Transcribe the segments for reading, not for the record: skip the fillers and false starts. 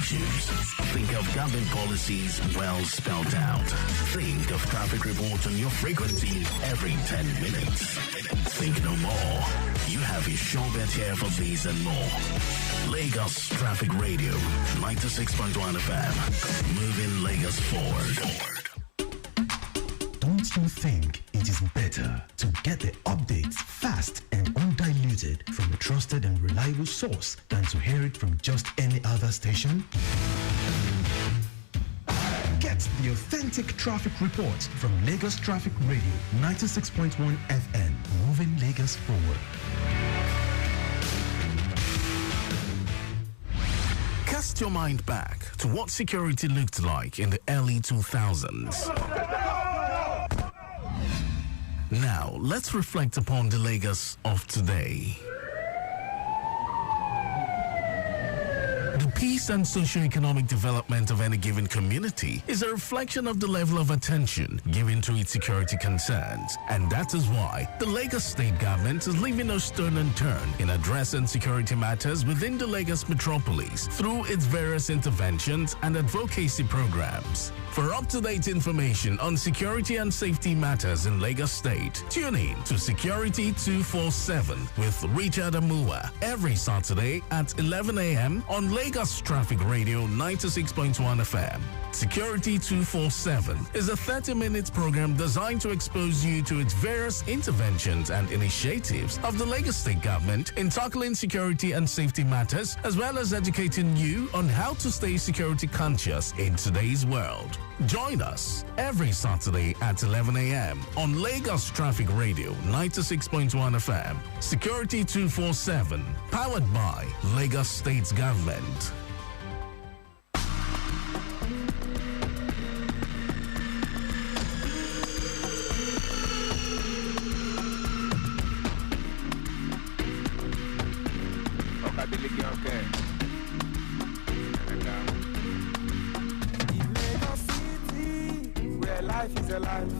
issues. Think of government policies well spelled out. Think of traffic reports on your frequency every 10 minutes. Think no more. You have a sure bet here for these and more. Lagos Traffic Radio, 96.1 FM. Moving Lagos forward. Don't you think it is better to get the updates fast and undiluted from a trusted and reliable source than to hear it from just any other station? Get the authentic traffic reports from Lagos Traffic Radio 96.1 FM, moving Lagos forward. Cast your mind back to what security looked like in the early 2000s. Now, let's reflect upon the Lagos of today. The peace and socio-economic development of any given community is a reflection of the level of attention given to its security concerns. And that is why the Lagos state government is leaving no stone unturned in addressing security matters within the Lagos metropolis through its various interventions and advocacy programs. For up-to-date information on security and safety matters in Lagos State, tune in to SECURITY247 with Richard Amua every Saturday at 11 a.m. on Lagos Traffic Radio 96.1 FM. SECURITY247 is a 30-minute program designed to expose you to its various interventions and initiatives of the Lagos State government in tackling security and safety matters, as well as educating you on how to stay security conscious in today's world. Join us every Saturday at 11 a.m. on Lagos Traffic Radio 96.1 FM. SECURITY247, powered by Lagos State Government. Life is alive.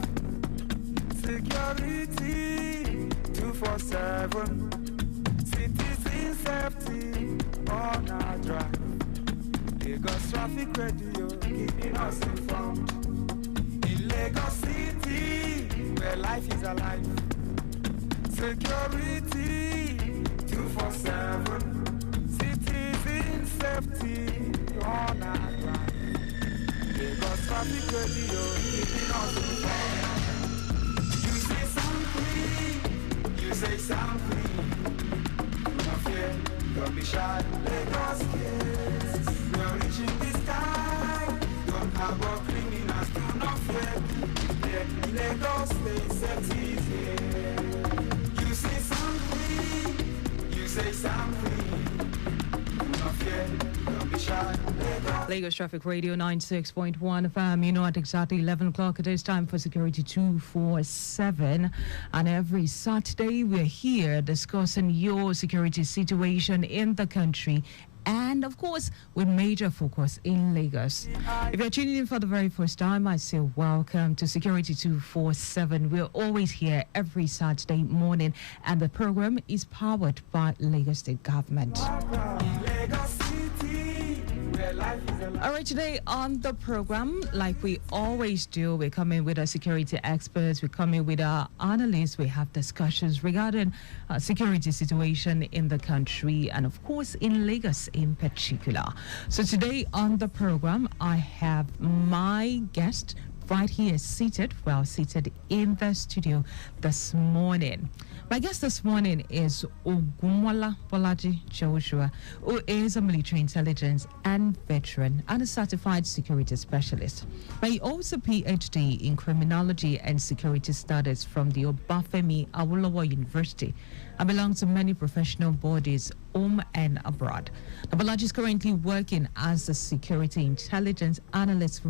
Security 247. Citizen safety on our drive. Lagos Traffic Radio, keeping us informed. In Lagos City, where life is alive. Security 247. Citizen safety on our drive. Lagos Traffic Radio, keeping us informed. You say something, you say something. Do not fear, don't be shy. Lagos kids, we're reaching the sky. Don't harbor criminals, do not fear. Yeah, Lagos State safety is here. You say something, you say something. Do not fear, don't be shy. Lagos Traffic Radio 96.1 FM. You know, at exactly 11 o'clock, it is time for Security 247. And every Saturday, we're here discussing your security situation in the country. And, of course, with major focus in Lagos. If you're tuning in for the very first time, I say welcome to Security 247. We're always here every Saturday morning. And the program is powered by Lagos State Government. All right, today on the program, like we always do, we come in with our security experts, we come in with our analysts, we have discussions regarding security situation in the country and, of course, in Lagos in particular. So today on the program, I have my guest right here seated in the studio this morning. My guest this morning is Ogunmola Bolaji Joshua, who is a military intelligence and veteran and a certified security specialist. But he also PhD in criminology and security studies from the Obafemi Awolowo University and belongs to many professional bodies home and abroad. Now, Bolaji is currently working as a security intelligence analyst,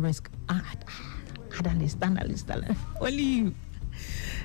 only you.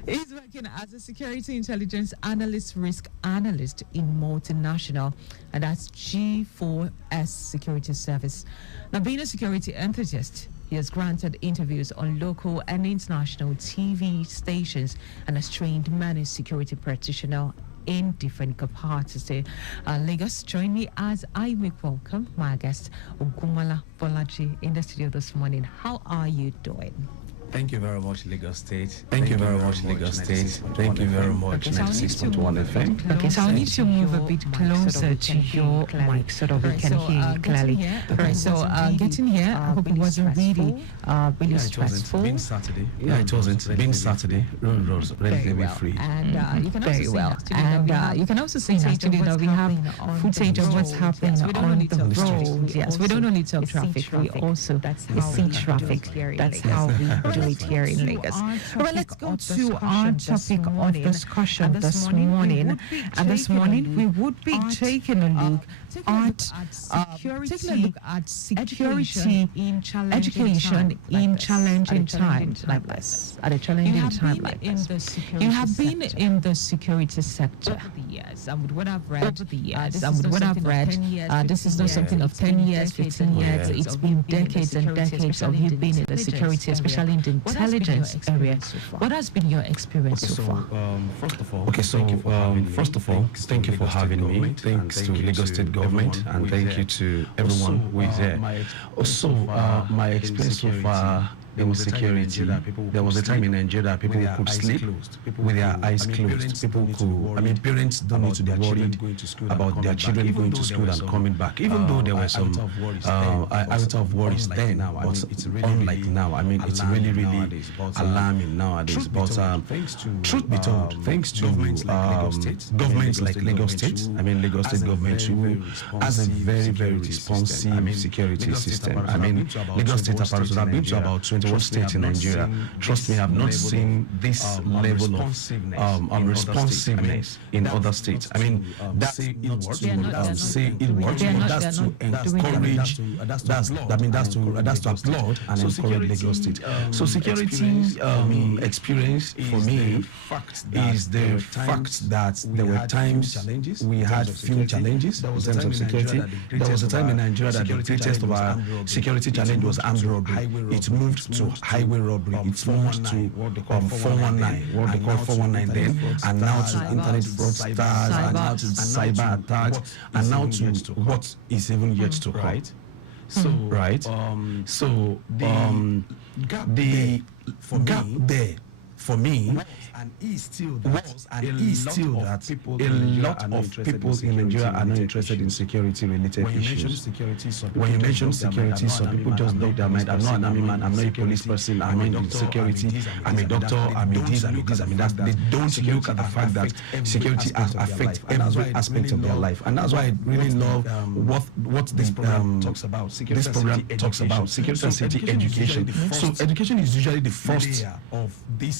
He's working as a security intelligence analyst, risk analyst in multinational, and that's G4S Security Service. Now, being a security enthusiast, he has granted interviews on local and international TV stations and has trained many security practitioners in different capacity. Lagos, join me as I make welcome my guest, Ogumala Bolaji, in the studio this morning. How are you doing? Thank you very much, Lagos State. Thank you very much, Lagos State. Thank you very much, 96.1 FM. Okay, so I need to move a bit closer to your mic so that we can hear you clearly. Right, so getting here, I hope it wasn't really stressful. Been Saturday. Yeah, it wasn't. Been Saturday. Road was relatively free. And you can also very well. And you can also see in our studio that we have footage of what's happening on the road. Yes, we don't only talk traffic, we also see traffic. That's how we do it here in Lagos. All right, let's go to our topic of discussion this morning. And this morning we would be taking a look at security education in challenging times like this. At a challenging time like this. You have been in the security sector over the years, and with what I've read, this is not something of 10 years, 15 years. It's been decades and decades of you being in the security, especially in the intelligence area. What has been your experience so far? First of all, thank you for having me. Thanks to Lagos State government, and thank you to everyone who is there. Also, my experience so far in security, there was a time in Nigeria that people could sleep with their eyes closed. People could, parents don't need to be worried about their children going to school and coming back. Even though there were some out of worries then, but unlike now, it's really, really alarming nowadays. But truth be told, thanks to governments like Lagos State, Lagos State government who has a very, very responsive security system. Lagos State apparatus, I've been to about 21 states in Nigeria. Trust me, I've not seen this level of responsiveness in other states. That's it works. That's to encourage. That's to applaud and encourage Lagos State. So security experience for me is the fact that there were times we had few challenges in terms of security. There was a time in Nigeria that the greatest of our security challenge was armed robbery. It moved to highway robbery. It's moved to 419, what they call 419 then, and now to internet fraudsters, and now to cyber attacks, and now to what is even yet to come. The gap there for me and is still that a lot of people in Nigeria are not interested in security-related issues. When you mention security, some people just look their mind. I'm not an army man. I'm not a police person. I'm in security. I'm a doctor. I'm a this. I'm a that. They don't look at the fact that security affects every aspect of their life, and that's why I really love what this program talks about. This program talks about security and safety education. So education is usually the first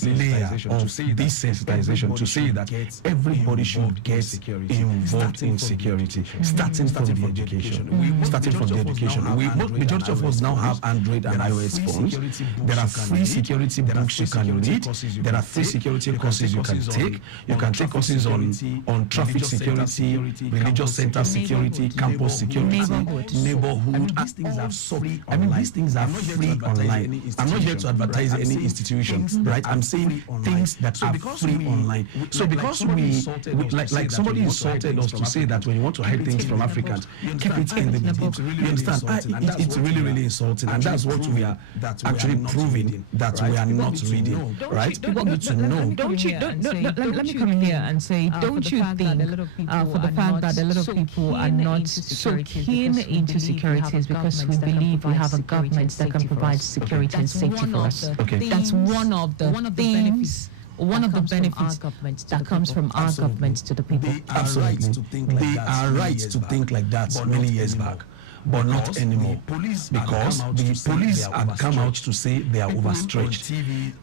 layer of this sensitization to say that everybody should get involved in security, starting from the education. Majority of us now have Android and iOS phones. There are free security books you can read. There are free security courses you can take. You can take courses on traffic security, religious center security, campus security, neighborhood. And these things are free online. These things are free online. I'm not here to advertise any institution, right? I'm saying things that are free online. So because we like somebody insulted us to say that when you want to hide things from Africans, keep it in the book. You understand? It's really, really insulting, and that's what we are actually proving that we are not reading, right? People need to know. Let me come in here and say, don't you think for the fact that a lot of people are not so keen into security is because we believe we have a government that can provide security and safety for us? Okay. That's one of the benefits that comes from our government to the people. They are right to think like that many years back. but not anymore. Because the police had come out to say they are overstretched.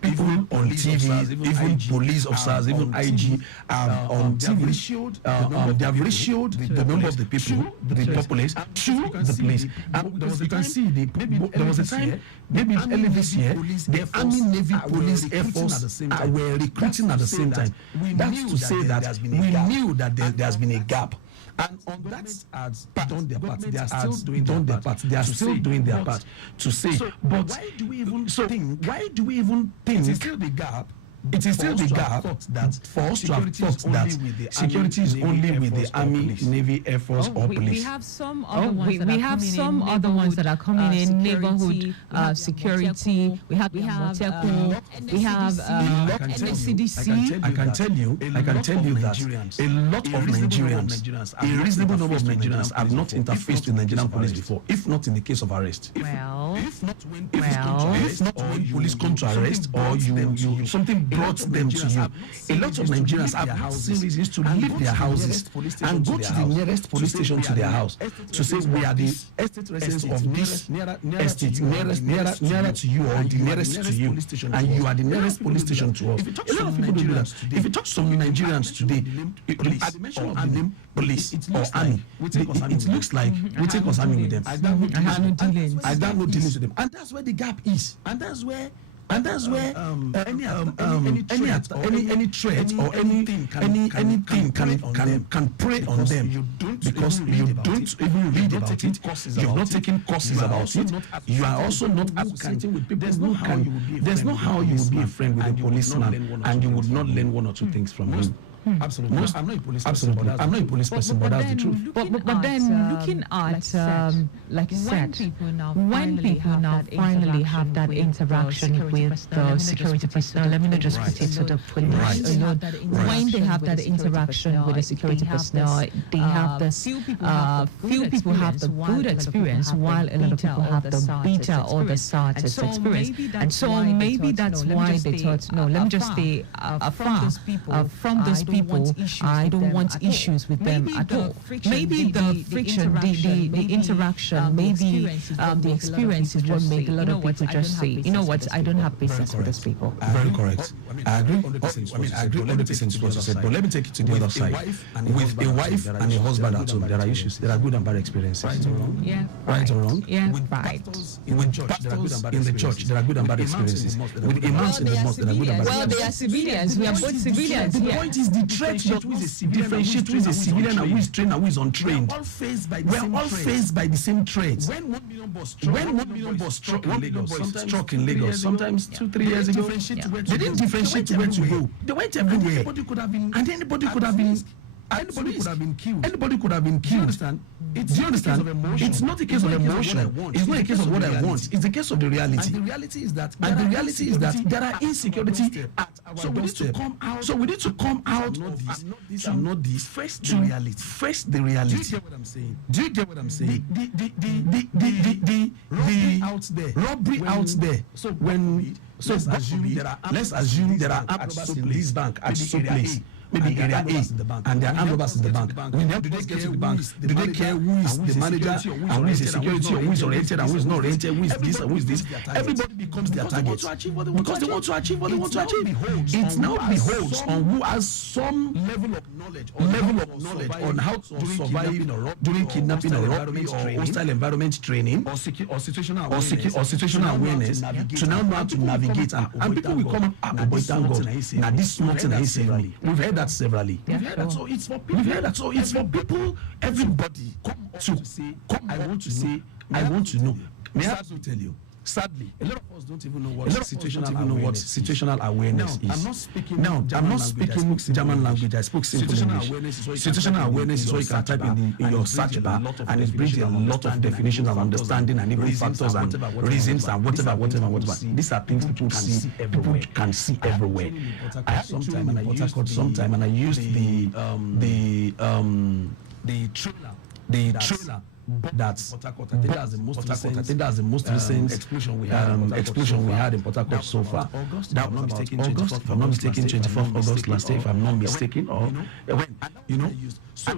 People on TV, even police officers, even IG on TV, they have ratioed the number of the people, the populace, to the police. And you can see, there was a time, maybe early this year, the Army, Navy, Police, Air Force were recruiting at the same time. That's to say that we knew that there has been a gap. And on that has done their part. They are still doing their part. They are still doing their part to say. But why do we even think? Why do we even think? It's still the gap. it is still the gap that for us to have thought that security is only with the Army, Navy, Air Force, or police. We have some other ones that are coming in, neighborhood security. We have Moteco, we have NCDC. I can tell you that a lot of Nigerians, a reasonable number of Nigerians have not interfaced with Nigerian police before, if not in the case of arrest. If not when police come to arrest, or you something brought them to you. A lot of Nigerians have not seen reasons to leave their houses and go to the nearest police station to their house to say we are the estate residents of this estate, nearer to you or the nearest to you, and you are the nearest police station to us. A lot of people do that. If you talk to some Nigerians today, at the mention of the name police or army, it looks like we take us army with them. I got no dealings with them, and that's where the gap is, and that's where any threat or anything can prey on them, because you don't even read about it. You've not taken courses about it. You are also not associating with people. There's no how you will be a friend with a policeman and you would not learn one or two things from him. Absolutely. I'm not a police person. I'm not a police person, but that's the truth. But then looking at, like you said, when people now finally have that interaction with the security personnel, let me not just put it to the police alone. When they have that interaction with the security personnel, they have the few people have the good experience, while a lot of people have the bitter or the saddest experience. And so maybe that's why they thought, no, let me just stay afar from those people. I don't want issues with them at all. Maybe the friction, the interaction, maybe the experience is what made a lot of people just say, you know what, I don't have patience with these people. Very correct. I agree 100%. I agree 100% with what you said. But let me take it to the other side. With a wife and a husband at home, there are issues. There are good and bad experiences. Right or wrong? Yeah. Right or wrong? Yeah. With pastors in the church, there are good and bad experiences. With imams in the mosque, there are good and bad experiences. Well, they are civilians. We are both civilians. The point is differentiate who is a civilian and who is trained and who is untrained. We are all faced by the same threats. When 1 million bus struck in Lagos, sometimes 2-3 years ago, they didn't differentiate where to go. They went everywhere, and anybody could have been killed. Anybody could have been killed. Do you understand? It's not a case of emotion. It's not a case of what I want. It's a case of the reality. And the reality is that there are insecurity. So we need to come out. So we need to come out of not this. Face the reality. Face the reality. Do you get what I'm saying? The robbery out there. Let's assume there are armed robbers in this bank at some place. Maybe area A, and there are armed robbers in the bank. When they get to the bank, do they care who is the manager and who is the security or who is oriented and who is not oriented, who is this and who is this? Everybody becomes their target because they want to achieve what they want to achieve. It now beholds on who has some level of knowledge on how to survive during kidnapping or robbery or hostile environment training or situational awareness to now know how to navigate. And people will come up, boy, thank God. Now this is nothing I say me. We've heard that severally. We've heard that. So it's for people. Everybody to say, I want to know. May I also tell you? Sadly, a lot of us don't even know what situational awareness is. I'm not speaking German language. I spoke simple English. Situational awareness is what you can type in your search bar, and it brings a lot of definitions and understanding and even factors and reasons and whatever. These are things people can see everywhere. I had some time and I used and I used the trailer. That's the most recent explosion we had in Port Harcourt so far. That was about August, if I'm not mistaken, 24th August last year, if I'm not mistaken, or so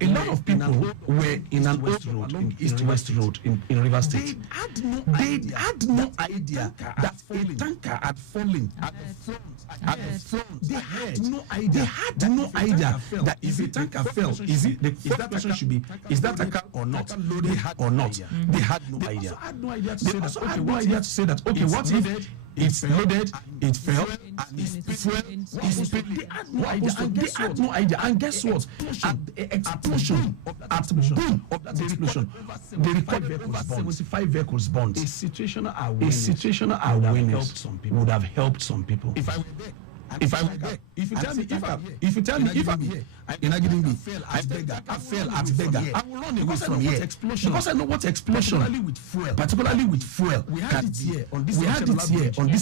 a lot of people were in an old road, in East-West Road in Rivers State. They had no idea that a tanker had fallen at the front. They had no idea that if a tanker fell, is that person should be, is that tanker or not? They had no idea. They also had no idea to say that, okay, what if It's loaded. It fell. It's fuel. It's paid. They had no idea. And guess what? At the explosion, at the boom of that explosion, they recorded 75 vehicles burnt. A situational awareness would have helped some people. If I were there. If you tell me if I'm here in Agidingbi, I fell at Beggar, I will run away from here because I know what explosion, particularly with fuel. We had it here on this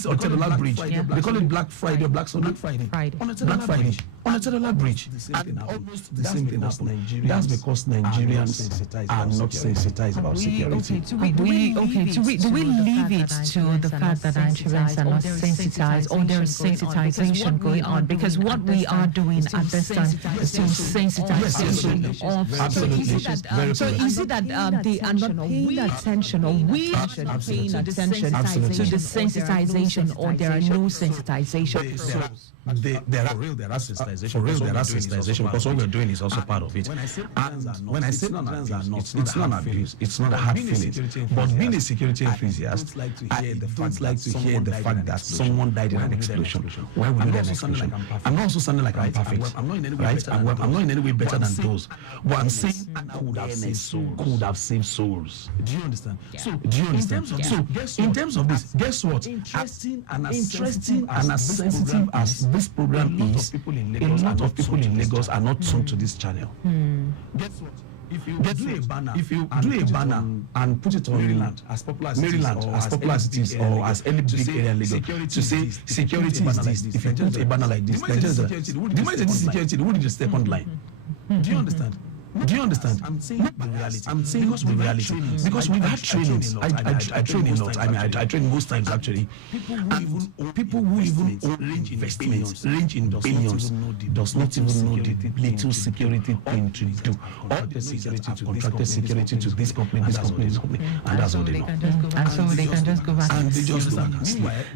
Otedola bridge. They call it Black Friday or Black Friday. On Otedola bridge, and almost the same thing happened. That's because Nigerians are not sensitized about security. Do we leave it to the fact that Nigerians are not sensitized, or there is sensitization going on? Because what we are doing at this time is to sensitization of absolutely. So is it that they are not paying attention, or we should be paying attention to the sensitization, or there are no sensitization? There are sensitization because what we're doing is also part of it. When I say Nigerians are not, it's not abuse, it's not a hard feeling. But being a security enthusiast, I don't like to hear the fact that someone died in an explosion. Why would you do an explosion? I'm not also sounding like I'm perfect, right? I'm not in any way better than those. But I'm saying could have saved souls. Do you understand? So in terms of this, guess what? Interesting and as sensitive as this program is, a lot of people in Lagos are not tuned to this channel. Guess what? If you do a banner and put it on Maryland, as popular as it is, or as any big area in Lagos, to say security is this. If you put a banner like this, the moment it is security, they wouldn't just second line. Do you understand? Do you understand? I'm saying reality. Because we've reality. Because we've had trainings. I train a lot. I train most times actually. People who even own investments, range in billions, does not even know the little security thing to do. All the security to contracted security to this company, and that's all they know. And so they can just go back. And they just go back.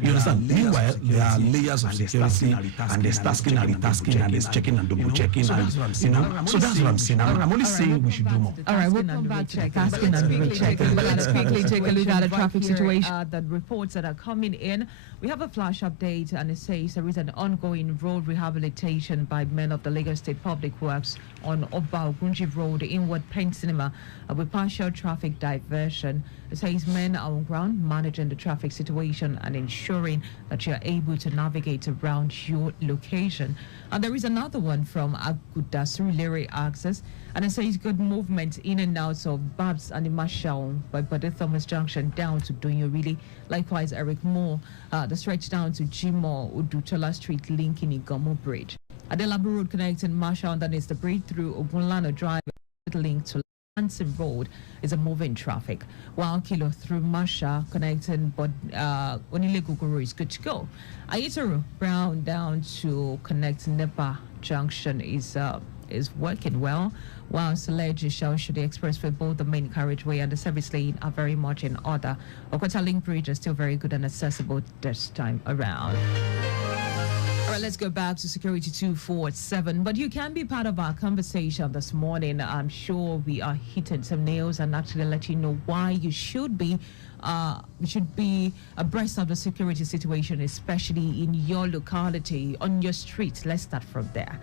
You understand? Meanwhile, there are layers of security, and there's tasking and retasking, and there's checking and double checking, and so that's what I'm saying. I'm only saying we should do more. All right, we'll come back to asking and rechecking. But let's quickly take a look at the traffic situation. The reports that are coming in. We have a flash update, and it says there is an ongoing road rehabilitation by men of the Lagos State Public Works on Oba Ogunji Road, inward Pen Cinema, with partial traffic diversion. It says men are on ground managing the traffic situation and ensuring that you are able to navigate around your location. And there is another one from Aguda Surulere Access, and it says good movement in and out of Babs and Imashao by Bode Thomas Junction down to Dunyurili. Likewise, Eric Moore, the stretch down to Jimo Udutola Street linking Igomo Bridge. Adelabu Road connecting Marshall, and then is the bridge through Ogunlano Drive link to Lansing Road is a moving traffic, while Kilo through Masha connecting Onile Guguru is good to go. Ayitoro Brown down to connect Nepa Junction is working well, while Seleji Shawshudi Expressway, both the main carriageway and the service lane are very much in order. Okota Link Bridge is still very good and accessible this time around. All right, let's go back to SECURITY247. But you can be part of our conversation this morning. I'm sure we are hitting some nails and actually let you know why you should be abreast of the security situation, especially in your locality, on your street. Let's start from there.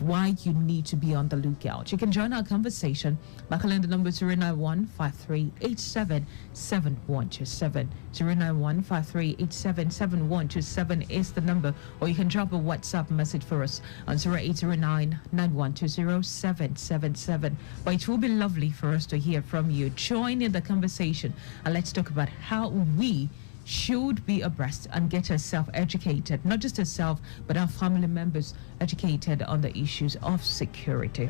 Why you need to be on the lookout. You can join our conversation by calling the number 091-5387-7127. 091-5387-7127 is the number, or you can drop a WhatsApp message for us on 0809-9120-777. But it will be lovely for us to hear from you. Join in the conversation and let's talk about how we should be abreast and get ourselves educated, not just ourselves, but our family members educated on the issues of security.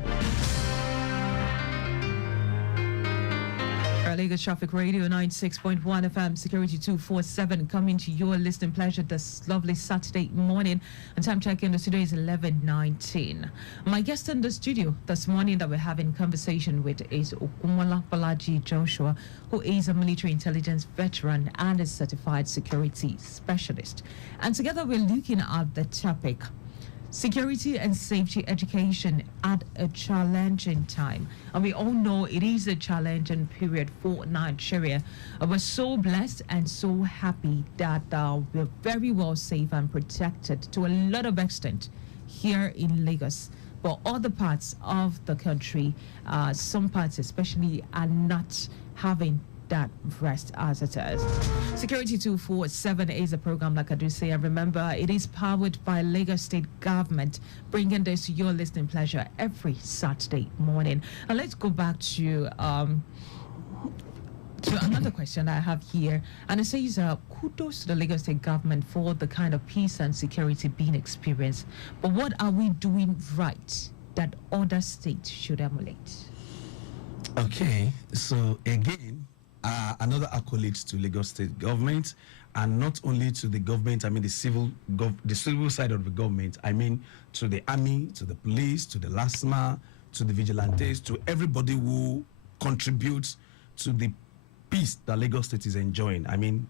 Lagos Traffic Radio 96.1 FM, SECURITY247, coming to your listening pleasure this lovely Saturday morning. And time check in the studio is 11:19. My guest in the studio this morning that we're having conversation with is Okumola Balaji Joshua, who is a military intelligence veteran and a certified security specialist. And together we're looking at the topic, security and safety education at a challenging time. And we all know it is a challenging period for Nigeria. We're so blessed and so happy that we're very well safe and protected to a lot of extent here in Lagos. But other parts of the country, some parts especially, are not having that rest as it is. SECURITY247 is a program, like I do say, and remember, it is powered by Lagos State Government, bringing this to your listening pleasure every Saturday morning. And let's go back to another question I have here, and it says, kudos to the Lagos State Government for the kind of peace and security being experienced, but what are we doing right that other states should emulate? Okay, so again, another accolade to Lagos State Government, and not only to the government, I mean the civil side of the government, I mean to the army, to the police, to the LASMA, to the vigilantes, to everybody who contributes to the peace that Lagos State is enjoying. I mean,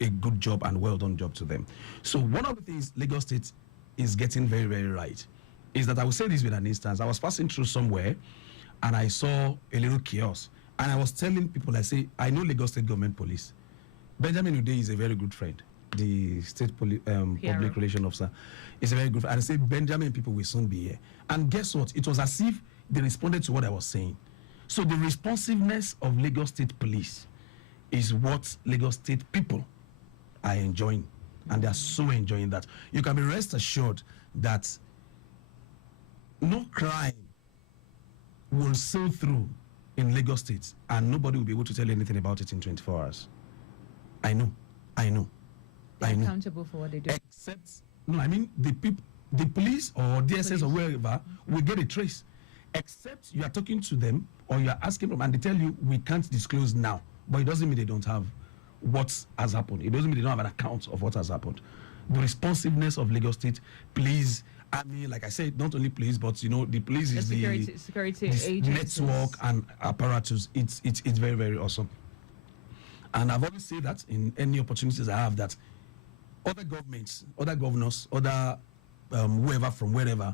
a good job and well done job to them. So one of the things Lagos State is getting very, very right is that, I will say this with an instance. I was passing through somewhere and I saw a little kiosk. And I was telling people, I say, I know Lagos State Government Police. Benjamin Ude is a very good friend. The state public relation officer is a very good friend. And I say, Benjamin people will soon be here. And guess what? It was as if they responded to what I was saying. So the responsiveness of Lagos State Police is what Lagos State people are enjoying. And they are so enjoying that. You can be rest assured that no crime will sail through in Lagos State, and nobody will be able to tell you anything about it in 24 hours. I know. They're accountable for what they do. Except, no, I mean the police or DSS or wherever will get a trace. Except you are talking to them or you are asking them and they tell you, we can't disclose now. But it doesn't mean they don't have what has happened. It doesn't mean they don't have an account of what has happened. The responsiveness of Lagos State, please. I mean, like I said, not only police, but you know, the police is the security network and apparatus. It's very, very awesome. And I've always said that in any opportunities I have, that other governments, other governors, other whoever from wherever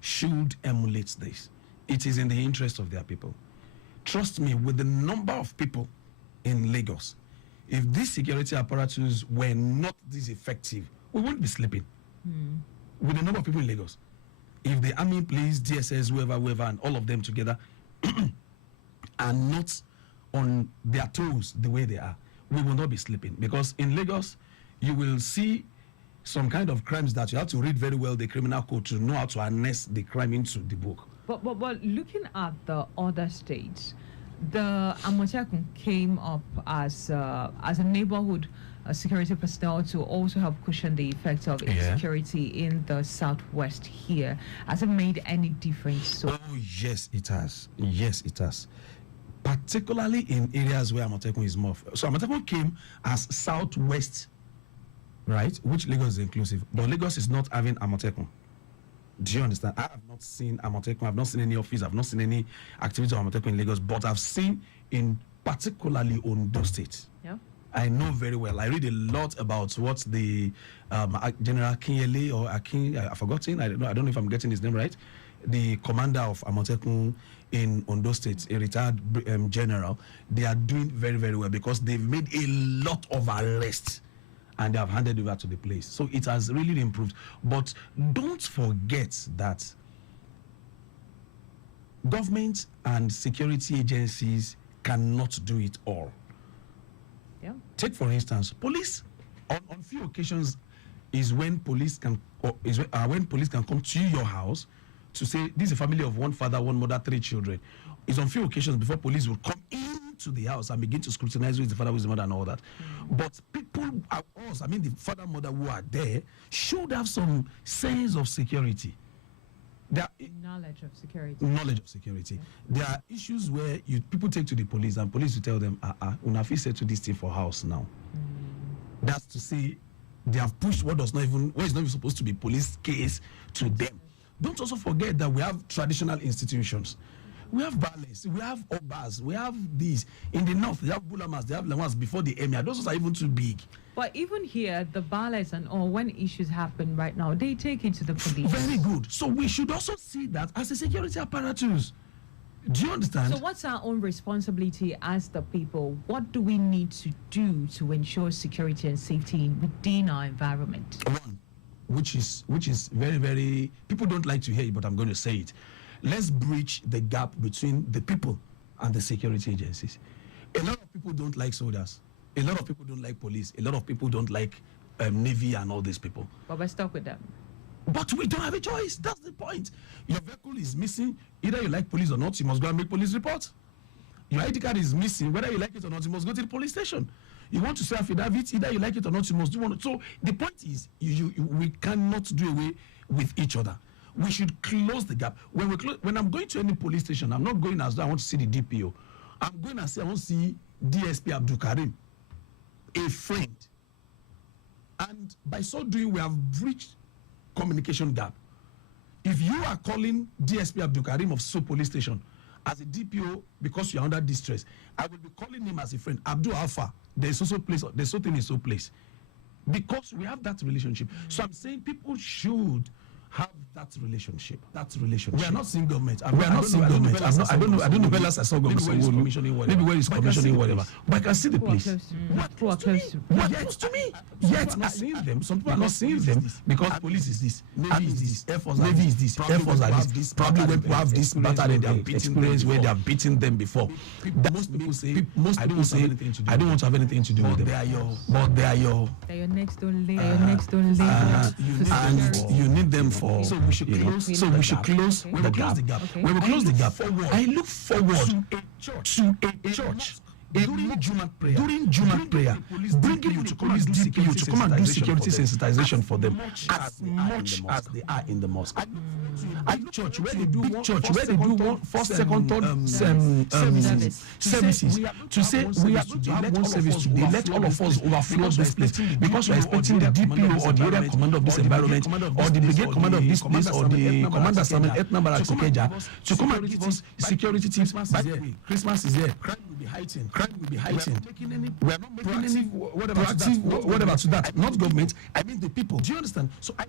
should emulate this. It is in the interest of their people. Trust me, with the number of people in Lagos, if these security apparatus were not this effective, we wouldn't be sleeping. With the number of people in Lagos, if the army, police, DSS, whoever, and all of them together are not on their toes the way they are, we will not be sleeping. Because in Lagos, you will see some kind of crimes that you have to read very well the criminal code to know how to harness the crime into the book. But looking at the other states, the Amotekun came up as a neighborhood security personnel to also help cushion the effects of insecurity in the southwest here. Has it made any difference? So? Oh, yes, it has. Yes, it has. Particularly in areas where Amotekun is more. So Amotekun came as southwest, right? Which Lagos is inclusive. But Lagos is not having Amotekun. Do you understand? I have not seen Amotekun. I've not seen any office. I've not seen any activity of Amotekun in Lagos. But I've seen in particularly Ondo State. Yeah. I know very well. I read a lot about what the General Akinyele or Akin, I've forgotten. I don't know if I'm getting his name right. The commander of Amotekun in Ondo State, a retired general. They are doing very, very well because they've made a lot of arrests and they have handed over to the police. So it has really improved. But don't forget that government and security agencies cannot do it all. Yeah. Take for instance, police. On few occasions, is when police can when police can come to your house to say this is a family of one father, one mother, 3 children. It's on few occasions before police will come into the house and begin to scrutinize who is the father, who is the mother, and all that. But people, us, I mean the father, mother who are there, should have some sense of security. Knowledge of security. Knowledge of security. Yeah. There are issues where people take to the police and police will tell them, Unafi said to this thing for house now. That's to say they have pushed what is not even supposed to be police case to them. Don't also forget that we have traditional institutions. We have balance. We have obas. We have these. In the north, they have bulamas. They have lamas before the emir. Those are even too big. But even here, the balance and all, when issues happen right now, they take it to the police. Very good. So we should also see that as a security apparatus. Do you understand? So what's our own responsibility as the people? What do we need to do to ensure security and safety within our environment? One, which is very, very, people don't like to hear it, but I'm going to say it. Let's bridge the gap between the people and the security agencies. A lot of people don't like soldiers. A lot of people don't like police. A lot of people don't like Navy and all these people. But we're stuck with them. But we don't have a choice. That's the point. Your vehicle is missing. Either you like police or not, you must go and make police report. Your ID card is missing. Whether you like it or not, you must go to the police station. You want to say affidavit, either you like it or not, you must do one. So the point is, we cannot do away with each other. We should close the gap. When I'm going to any police station, I'm not going as though I want to see the DPO. I'm going and say I want to see DSP Abdul Karim, a friend. And by so doing, we have breached communication gap. If you are calling DSP Abdul Karim of So Police Station as a DPO because you're under distress, I will be calling him as a friend. Abdul Alpha, there's also place, there's something in so place. Because we have that relationship. So I'm saying people should have that relationship. We are not seeing government. We are not seeing government. I don't know where last I saw government. Maybe where is commissioning whatever. But I can see the place. What close to me? Yet I'm not seeing them. Some people are not seeing them because police is this, Navy is this, Air Force Navy is this, Air Force are this. Probably when people have this battalion, they have experience where they have beaten them before. Most people say I don't want to have anything to do with them. But they are your next door neighbor. And you need them for. So we should close the gap. When we close the gap, I look forward to a church. During Jumat prayer, bringing you to come and do DPU to come and do security sensitization for them as much as they are in the mosque. I look church where they do one first, second, third services to say we are going to have one service today. Let all of us overflow this place because we are expecting the DPO or the area commander of this environment or the brigade commander of this place or the commander Samuel Etna Barak Sekeja to come and give us security tips. By the way, Christmas is here. Crime will be heightened. We are not making any whatever to that. Not government. I mean the people. Do you understand? So a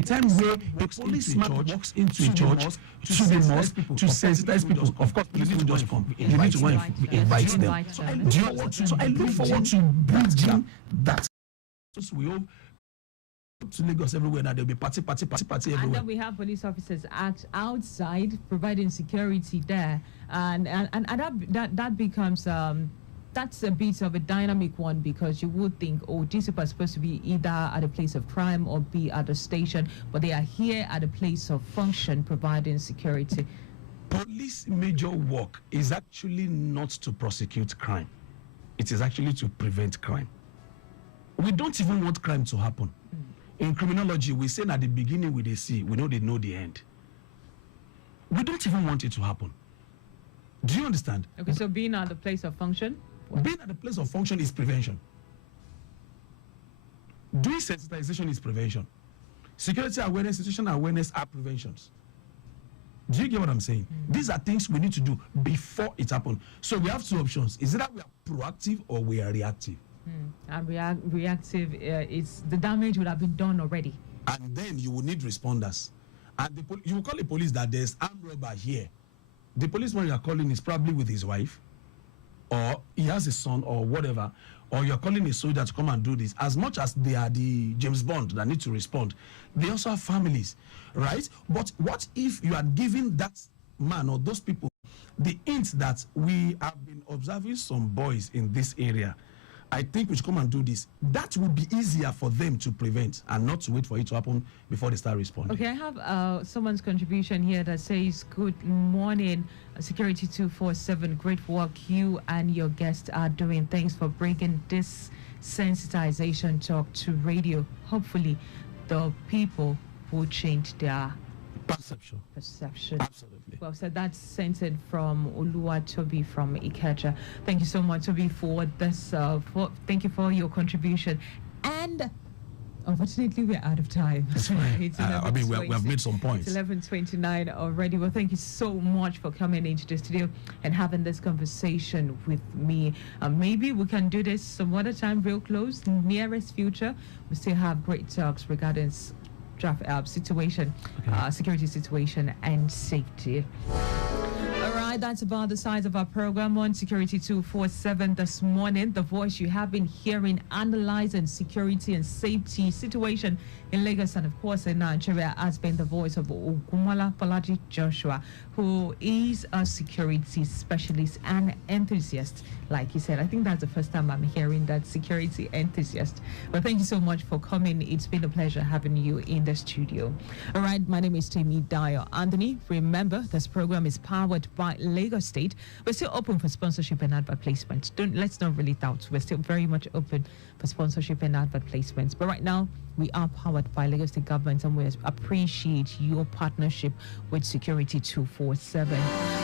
time where a policeman walks into a church to the mosque to sensitize people. Of course, you need to just come. You need to invite them. So I look forward to bridging that. So we all to Lagos everywhere now. There'll be party everywhere. And then we have police officers outside providing security there, and that becomes that's a bit of a dynamic one because you would think, oh, these people are supposed to be either at a place of crime or be at a station, but they are here at a place of function providing security. Police major work is actually not to prosecute crime. It is actually to prevent crime. We don't even want crime to happen. In criminology, we say at the beginning with the C, we know they know the end. We don't even want it to happen. Do you understand? Okay, so being at the place of function? Being at the place of function is prevention. Doing sensitization is prevention. Security awareness, situational awareness are preventions. Do you get what I'm saying? These are things we need to do before it happens. So we have two options. Is it that we are proactive or we are reactive? And reactive, it's the damage would have been done already. And then you will need responders. And you will call the police that there's armed robber here. The policeman you are calling is probably with his wife, or he has a son, or whatever, or you're calling a soldier to come and do this. As much as they are the James Bond that need to respond, they also have families, right? But what if you are giving that man or those people the hint that we have been observing some boys in this area? I think we should come and do this. That would be easier for them to prevent and not to wait for it to happen before they start responding. Okay, I have someone's contribution here that says, good morning, SECURITY247. Great work you and your guests are doing. Thanks for bringing this sensitization talk to radio. Hopefully, the people will change their perception. Absolutely. Well, so that's censored from Oluwa Toby from Ikeja. Thank you so much, Toby, for this. Thank you for your contribution. And Unfortunately, we're out of time. It's fine. It's I mean, we have made some points. It's 11:29 already. Well, thank you so much for coming into the studio and having this conversation with me. Maybe we can do this some other time, real close, nearest future. We still have great talks regarding situation, security situation, and safety. All right, that's about the size of our program on Security 247 this morning. The voice you have been hearing analyzing security and safety situation in Lagos and, of course, in Nigeria has been the voice of Ogumala Bolaji Joshua, who is a security specialist and enthusiast. Like he said, I think that's the first time I'm hearing that, security enthusiast. Well, thank you so much for coming. It's been a pleasure having you in the studio. All right, my name is Dayo Anthony. Remember, this program is powered by Lagos State. We're still open for sponsorship and advert placement. Let's not really doubt. We're still very much open for sponsorship and advert placements. But right now, we are powered by Lagos State government, and we appreciate your partnership with Security 247.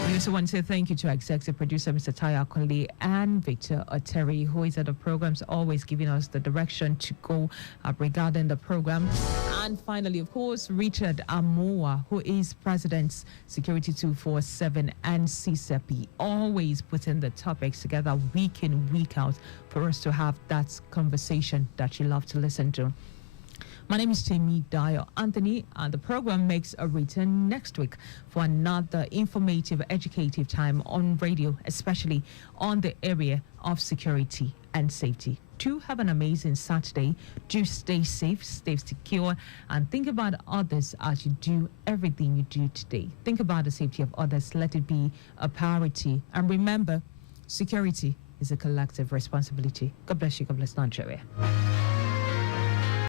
We also want to say thank you to our executive producer, Mr. Tayo Akonle, and Victor Oteri, who is at the programs, always giving us the direction to go regarding the program. And finally, of course, Richard Amoa, who is President, Security 247 and CCEPI, always putting the topics together week in, week out for us to have that conversation that you love to listen to. My name is Dayo Anthony, and the program makes a return next week for another informative, educative time on radio, especially on the area of security and safety. Do have an amazing Saturday. Do stay safe, stay secure, and think about others as you do everything you do today. Think about the safety of others. Let it be a priority. And remember, security is a collective responsibility. God bless you. God bless Nigeria.